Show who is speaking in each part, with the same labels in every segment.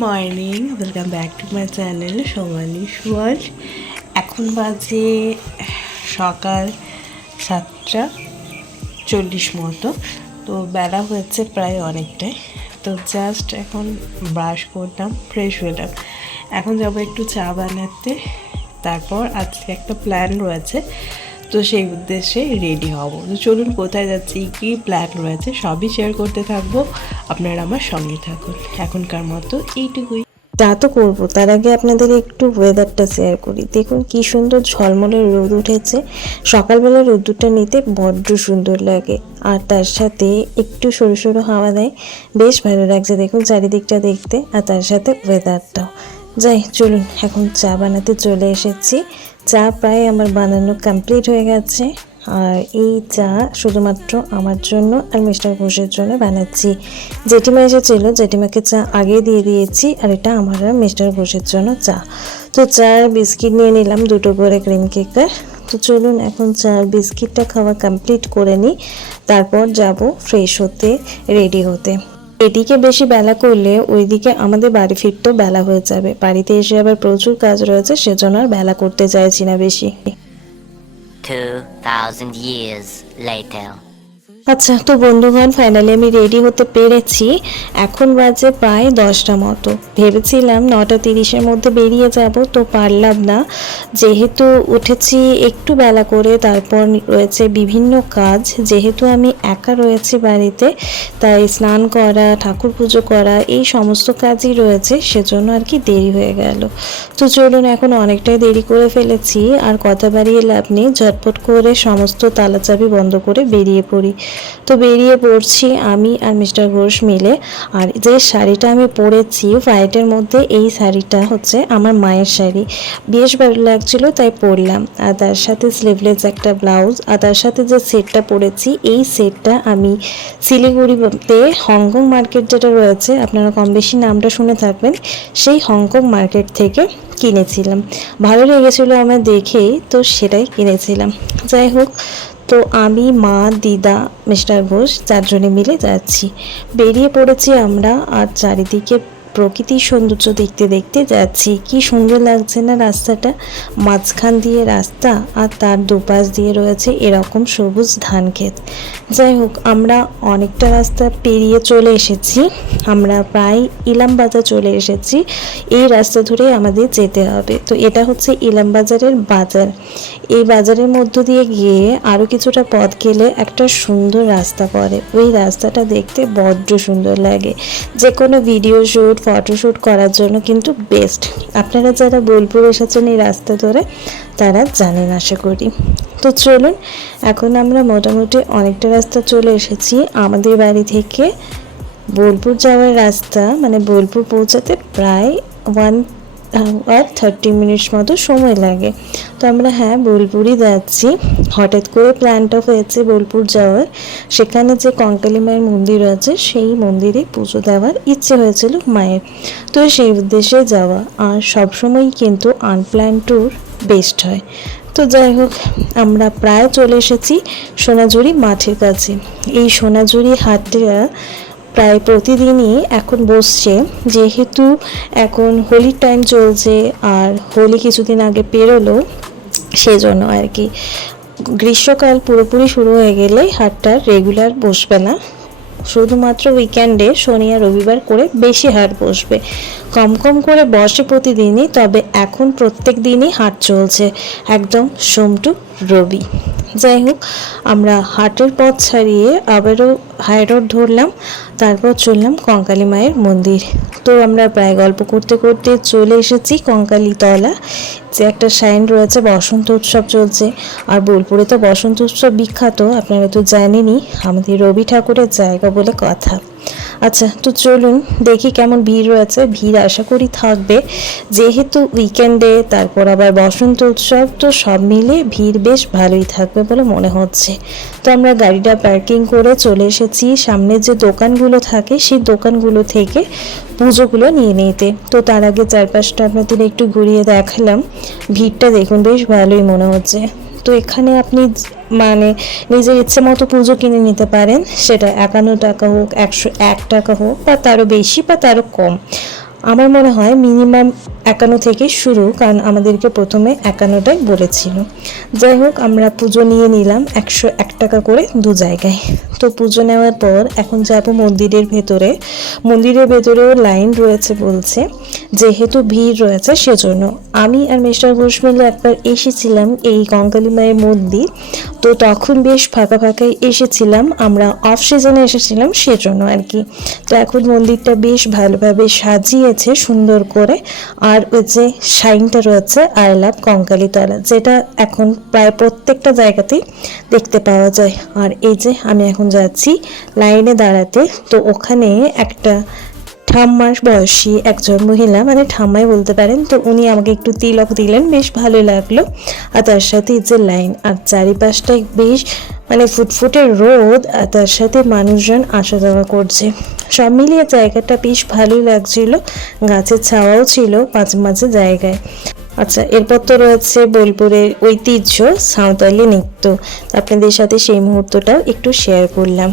Speaker 1: Morning welcome back to my channel Somali সুয়াল এখন বাজে সকাল সাতটা চল্লিশ মতো। তো বেলা হয়েছে প্রায় অনেকটাই তো জাস্ট এখন ব্রাশ করলাম ফ্রেশ হলাম এখন যাব একটু চা বানাতে। তারপর আজকে একটা প্ল্যান রয়েছে, তো সেই উদ্দেশ্যে রেডি হব। তো চলুন কোথায় যাচ্ছি, কী প্ল্যান রয়েছে, সবই শেয়ার করতে থাকব। আপনারা আমার সঙ্গে থাকুন। এখনকার মতো এইটুকুই।
Speaker 2: তা তো করব। তার আগে আপনাদের একটু ওয়েদারটা শেয়ার করি। দেখুন কি সুন্দর ঝলমলে রোদ উঠেছে। সকালবেলা রোদ্দুরটা নিতে বড্ড সুন্দর লাগে। আর তার সাথে একটু সরু সরু হাওয়া দেয়। বেশ ভালো লাগছে দেখুন চারিদিকটা দেখতে। আর তার সাথে ওয়েদারটাও যাই, চলুন, এখন চা বানাতে চলে এসেছি। চা প্রায় আমার বানানো কমপ্লিট হয়ে গেছে। আর এই চা শুধুমাত্র আমার জন্য আর মিস্টার ঘোষের জন্য বানাচ্ছি। জেঠিমা এসেছিল, জেঠিমাকে চা আগে দিয়ে দিয়েছি আর এটা আমার আর মিস্টার ঘোষের জন্য চা। তো চার বিস্কিট নিয়ে নিলাম দুটো করে ক্রিম কেকার। তো চলুন এখন চার বিস্কিটটা খাওয়া কমপ্লিট করে নিই। তারপর যাব ফ্রেশ হতে রেডি হতে। এদিকে বেশি বেলা করলে ওইদিকে আমাদের বাড়ি ফিরতেও বেলা হয়ে যাবে। বাড়িতে এসে আবার প্রচুর কাজ রয়েছে, সেজন্য আর বেলা করতে চাইছি না বেশি।
Speaker 3: 2,000 years later.
Speaker 2: আচ্ছা তো বন্ধুগণ ফাইনালি আমি রেডি হতে পেরেছি। এখন বাজে প্রায় দশটা মতো। ভেবেছিলাম নটা তিরিশের মধ্যে বেরিয়ে যাব, তো পারলাম না। যেহেতু উঠেছি একটু বেলা করে, তারপর রয়েছে বিভিন্ন কাজ। যেহেতু আমি একা রয়েছি বাড়িতে, তাই স্নান করা, ঠাকুর পুজো করা, এই সমস্ত কাজই রয়েছে, সেজন্য আর কি দেরি হয়ে গেল। তো চলুন, এখন অনেকটাই দেরি করে ফেলেছি, আর কথা বাড়িয়ে লাভ নেই। ঝটপট করে সমস্ত তালা চাবি বন্ধ করে বেরিয়ে পড়ি। তো বেরিয়ে পড়ছি আমি আর মিস্টার ঘোষ মিলে। আর যে শাড়িটা আমি পরেছি হোয়াইটের মধ্যে এই শাড়িটা হচ্ছে আমার মায়ের শাড়ি। বেশ ভালো লাগছিল, তাই পরলাম। আর তার সাথে স্লিভলেস একটা ব্লাউজ আর তার সাথে যে সেটটা পরেছি, এই সেটটা আমি শিলিগুড়িতে হংকং মার্কেট যেটা রয়েছে, আপনারা কম বেশি নামটা শুনে থাকবেন, সেই হংকং মার্কেট থেকে কিনেছিলাম। ভালো লেগেছিল আমার দেখেই তো সেটাই কিনেছিলাম। যাই হোক তো আমি মা দিদা মিস্টার ঘোষ চারজনে মিলে যাচ্ছি। বেরিয়ে পড়েছি আমরা আর চারিদিকে প্রকৃতির সৌন্দর্য দেখতে দেখতে যাচ্ছি। কি সুন্দর লাগছে না রাস্তাটা? মাঝখান দিয়ে রাস্তা আর তার দুপাশ দিয়ে রয়েছে এরকম সবুজ ধান ক্ষেত। যাই হোক, আমরা অনেকটা রাস্তা পেরিয়ে চলে এসেছি। আমরা প্রায় ইলামবাজার চলে এসেছি। এই রাস্তা ধরে আমাদের যেতে হবে। তো এটা হচ্ছে ইলামবাজারের বাজার। এই বাজারের মধ্য দিয়ে গিয়ে আরও কিছুটা পথ গেলে একটা সুন্দর রাস্তা পড়ে। ওই রাস্তাটা দেখতে বড্ড সুন্দর লাগে। যে কোনো ভিডিও শ্যুট ফটোশ্যুট করার জন্য কিন্তু বেস্ট আপনারা যারা বোলপুর এসেছেন এই রাস্তা ধরে, তারা জানেন আশা করি। তো চলুন, এখন আমরা মোটামুটি অনেকটা রাস্তা চলে এসেছি। আমাদের বাড়ি থেকে বোলপুর যাওয়ার রাস্তা মানে বোলপুর পৌঁছাতে প্রায় ওয়ান আর থার্টি মিনিটস মতো সময় লাগে। তো আমরা হ্যাঁ বোলপুরই যাচ্ছি। হঠাৎ করে প্ল্যানটা হয়েছে বোলপুর যাওয়ার। সেখানে যে কঙ্কালী মায়ের মন্দির আছে, সেই মন্দিরে পুজো দেওয়ার ইচ্ছে হয়েছিল মায়ের। তো সেই উদ্দেশ্যে যাওয়া। আর সবসময়ই কিন্তু আনপ্ল্যান ট্যুর বেস্ট হয়। তো যাই হোক, আমরা প্রায় চলে এসেছি সোনাঝুরি মাঠের কাছে। এই সোনাঝুরি হাটটা প্রায় প্রতিদিনই এখন বসছে। যেহেতু এখন হোলির টাইম চলছে আর হোলি কিছুদিন আগে পেরোলো, সেজন্য আর কি। গ্রীষ্মকাল পুরোপুরি শুরু হয়ে গেলে হাটটা রেগুলার বসবে না। শুধুমাত্র উইকেন্ডে শনি আর রবিবার করে বেশি হাট বসবে। কম কম করে বসে প্রতিদিনই, তবে এখন প্রত্যেক দিনই হাট চলছে। একদম সোম টু রবি। যাই হোক আমরা হাটের পথ ছাড়িয়ে আবারও হাই রোড ধরলাম, তারপর চললাম কঙ্কালী মায়ের মন্দির। তো আমরা প্রায় গল্প করতে করতে চলে এসেছি কঙ্কালীতলা, যে একটা সাইন রয়েছে, বসন্ত উৎসব চলছে। আর বোলপুরে তো বসন্ত উৎসব বিখ্যাত, আপনারা তো জানেনই, আমাদের রবি ঠাকুরের জায়গা বলে কথা। আচ্ছা তো চলুন দেখি কেমন ভিড় রয়েছে। ভিড় আশা করি থাকবে। যেহেতু উইকেন্ডে তারপর আবার বসন্ত উৎসব, তো সব মিলে ভিড় বেশ ভালোই থাকবে বলে মনে হচ্ছে। তো আমরা গাড়িটা পার্কিং করে চলে এসেছি। সামনে যে দোকানগুলো থাকে, সেই দোকানগুলো থেকে পুজোগুলো নিয়ে নিতে। তো তার আগে চারপাশটা আপনাদের একটু ঘুরিয়ে দেখালাম। ভিড়টা দেখুন, বেশ ভালোই মনে হচ্ছে। তো এখানে আপনি মানে নিজের ইচ্ছে মতো পুজো কিনে নিতে পারেন। সেটা একান্ন টাকা হোক, একশো এক টাকা হোক, বা তারও বেশি বা তারও কম। আমার মনে হয় মিনিমাম একান্ন থেকে শুরু, কারণ আমাদেরকে প্রথমে একান্নটাই বলেছিল। যাই হোক, আমরা পুজো নিয়ে নিলাম একশো এক টাকা করে দু জায়গায়। তো পুজো নেওয়ার পর এখন যাব মন্দিরের ভেতরে। মন্দিরের ভেতরেও লাইন রয়েছে বলছে, যেহেতু ভিড় রয়েছে সেজন্য। আমি আর মিস্টার ঘোষ মিলে একবার এসেছিলাম এই কঙ্কালী মায়ের মন্দির। তো তখন বেশ ফাঁকা ফাঁকাই এসেছিলাম, আমরা অফ সিজনে এসেছিলাম সেজন্য আর কি। তো এখন মন্দিরটা বেশ ভালোভাবে সাজিয়েছে সুন্দর করে, আর ওই যে সাইনটা রয়েছে আই লাভ কঙ্কালীতলা যেটা এখন প্রায় প্রত্যেকটা জায়গাতেই দেখতে পাওয়া যায়। আর এই যে আমি এখন যাচ্ছি লাইনে দাঁড়াতে, তো ওখানে একটা ঠাম্মার বয়সী একজন মহিলা মানে ঠাম্মাই বলতে পারেন, তো উনি আমাকে একটু তিলক দিলেন, বেশ ভালো লাগল। আর তার সাথে এই যে লাইন, আর চারিপাশটাই বেশ মানে ফুটফুটে রোদ, আর তার সাথে মানুষজন আসা যাওয়া করছে। সব মিলিয়ে জায়গাটা বেশ ভালোই লাগছিল। গাছের ছাওয়াও ছিল মাঝে মাঝে জায়গায়। আচ্ছা এরপর তো রয়েছে বোলপুরের ঐতিহ্য, সাঁওতালি নৃত্য। আপনাদের সাথে সেই মুহূর্তটাও একটু শেয়ার করলাম।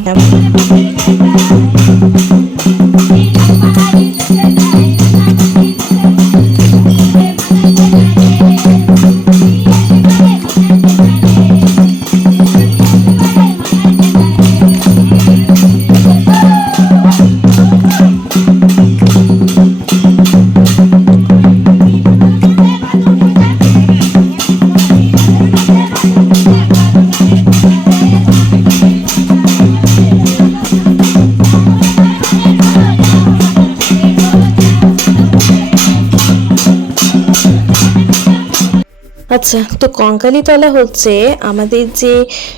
Speaker 2: আচ্ছা তো কঙ্কালীতলা হচ্ছে আমাদের যে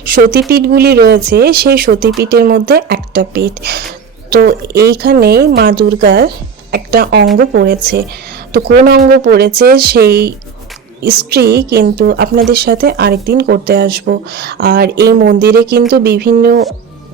Speaker 2: সতীপীঠগুলি রয়েছে, সেই সতীপীঠের মধ্যে একটা পীঠ। তো এইখানে মা দুর্গার একটা অঙ্গ পড়েছে। তো কোন অঙ্গ পড়েছে সেই স্ত্রী কিন্তু আপনাদের সাথে আরেকদিন করতে আসব। আর এই মন্দিরে কিন্তু বিভিন্ন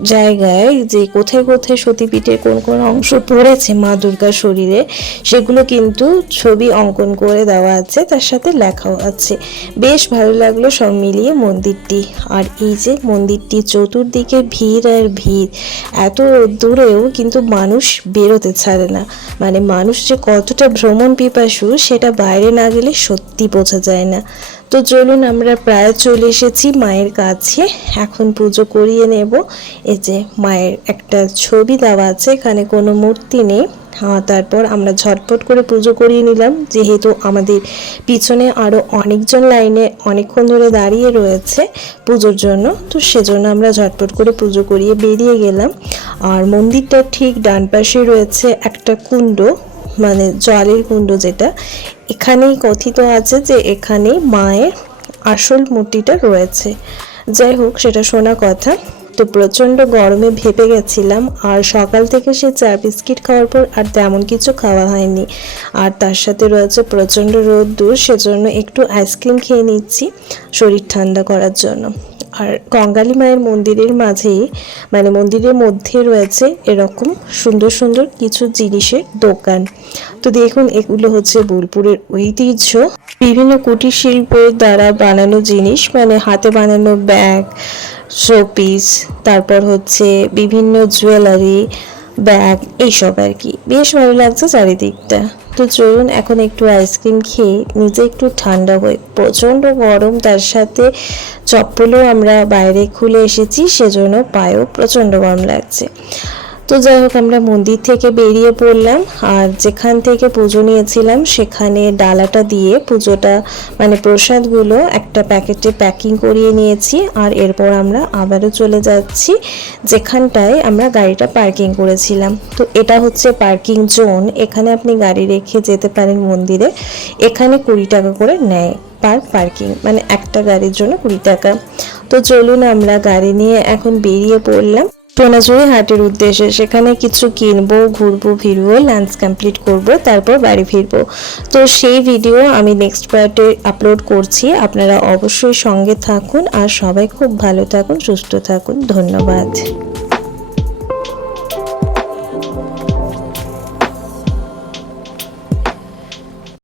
Speaker 2: জায়গায় যে কোথায় কোথায় সতীপীঠের কোন কোন অংশ পড়েছে মা দুর্গার শরীরে, সেগুলো কিন্তু ছবি অঙ্কন করে দেওয়া আছে, তার সাথে লেখাও আছে। বেশ ভালো লাগল সব মিলিয়ে মন্দিরটি। আর এই যে মন্দিরটি, চতুর্দিকে ভিড় আর ভিড়, এত দূরেও কিন্তু মানুষ বেরোতে ছাড়ে না। মানে মানুষ যে কতটা ভ্রমণ পিপাসু, সেটা বাইরে না গেলে সত্যি বোঝা যায় না। তো চলুন আমরা প্রায় চলে এসেছি মায়ের কাছে। এখন পুজো করিয়ে নেব। এই যে মায়ের একটা ছবি দেওয়া আছে, এখানে কোনো মূর্তি নেই। হ্যাঁ তারপর আমরা ঝটপট করে পুজো করিয়ে নিলাম। যেহেতু আমাদের পিছনে আরও অনেকজন লাইনে অনেকক্ষণ ধরে দাঁড়িয়ে রয়েছে পুজোর জন্য, তো সেজন্য আমরা ঝটপট করে পুজো করিয়ে বেরিয়ে গেলাম। আর মন্দিরটার ঠিক ডান পাশে রয়েছে একটা কুণ্ড। মানে জলের কুণ্ড যেটা, এখানেই কথিত আছে যে এখানে মায়ের আসল মূর্তিটা রয়েছে। যাই হোক, সেটা শোনা কথা। তো প্রচণ্ড গরমে ভেপে গেছিলাম, আর সকাল থেকে সে চা বিস্কিট খাওয়ার পর আর তেমন কিছু খাওয়া হয়নি। আর তার সাথে রয়েছে প্রচণ্ড রোদ্দুর, সেজন্য একটু আইসক্রিম খেয়ে নিচ্ছি শরীর ঠান্ডা করার জন্য। আর কঙ্গালী মায়ের মন্দিরের মাঝেই মানে মন্দিরের মধ্যে রয়েছে এরকম সুন্দর সুন্দর কিছু জিনিসের দোকান। তো দেখুন, এগুলো হচ্ছে বোলপুরের ঐতিহ্য। বিভিন্ন কুটির শিল্পের দ্বারা বানানো জিনিস মানে হাতে বানানো ব্যাগ, শোপিস, তারপর হচ্ছে বিভিন্ন জুয়েলারি, ব্যাগ, এইসব আর কি। বেশ ভালো লাগছে চারিদিকটা। তো চলুন, এখন একটু আইসক্রিম খেয়ে নিজে একটু ঠান্ডা হয়ে প্রচণ্ড গরম, তার সাথে চপ্পলও আমরা বাইরে খুলে এসেছি, সেজন্য পায়েও প্রচণ্ড গরম লাগছে। তো যাই হোক, আমরা মন্দির থেকে বেরিয়ে পড়লাম আর যেখান থেকে পুজো নিয়েছিলাম সেখানে ডালাটা দিয়ে পুজোটা মানে প্রসাদগুলো একটা প্যাকেটে প্যাকিং করিয়ে নিয়েছি আর এরপর আমরা আবারও চলে যাচ্ছি যেখানটায় আমরা গাড়িটা পার্কিং করেছিলাম। তো এটা হচ্ছে পার্কিং জোন এখানে আপনি গাড়ি রেখে যেতে পারেন মন্দিরে। এখানে কুড়ি টাকা করে নেয় পার পার্কিং মানে একটা গাড়ির জন্য কুড়ি টাকা। তো চলুন আমরা গাড়ি নিয়ে এখন বেরিয়ে পড়লাম। সোনাঝুরি হাটের উদ্দেশ্যে সেখানে কিছু কিনবো, ঘুরবো, ফিরবো লাঞ্চ কমপ্লিট করব, তারপর বাড়ি ফিরবো। তো সেই ভিডিও আমি নেক্সট পার্টে আপলোড করছি। আপনারা অবশ্যই সঙ্গে থাকুন আর সবাই খুব ভালো থাকুন, সুস্থ থাকুন। ধন্যবাদ।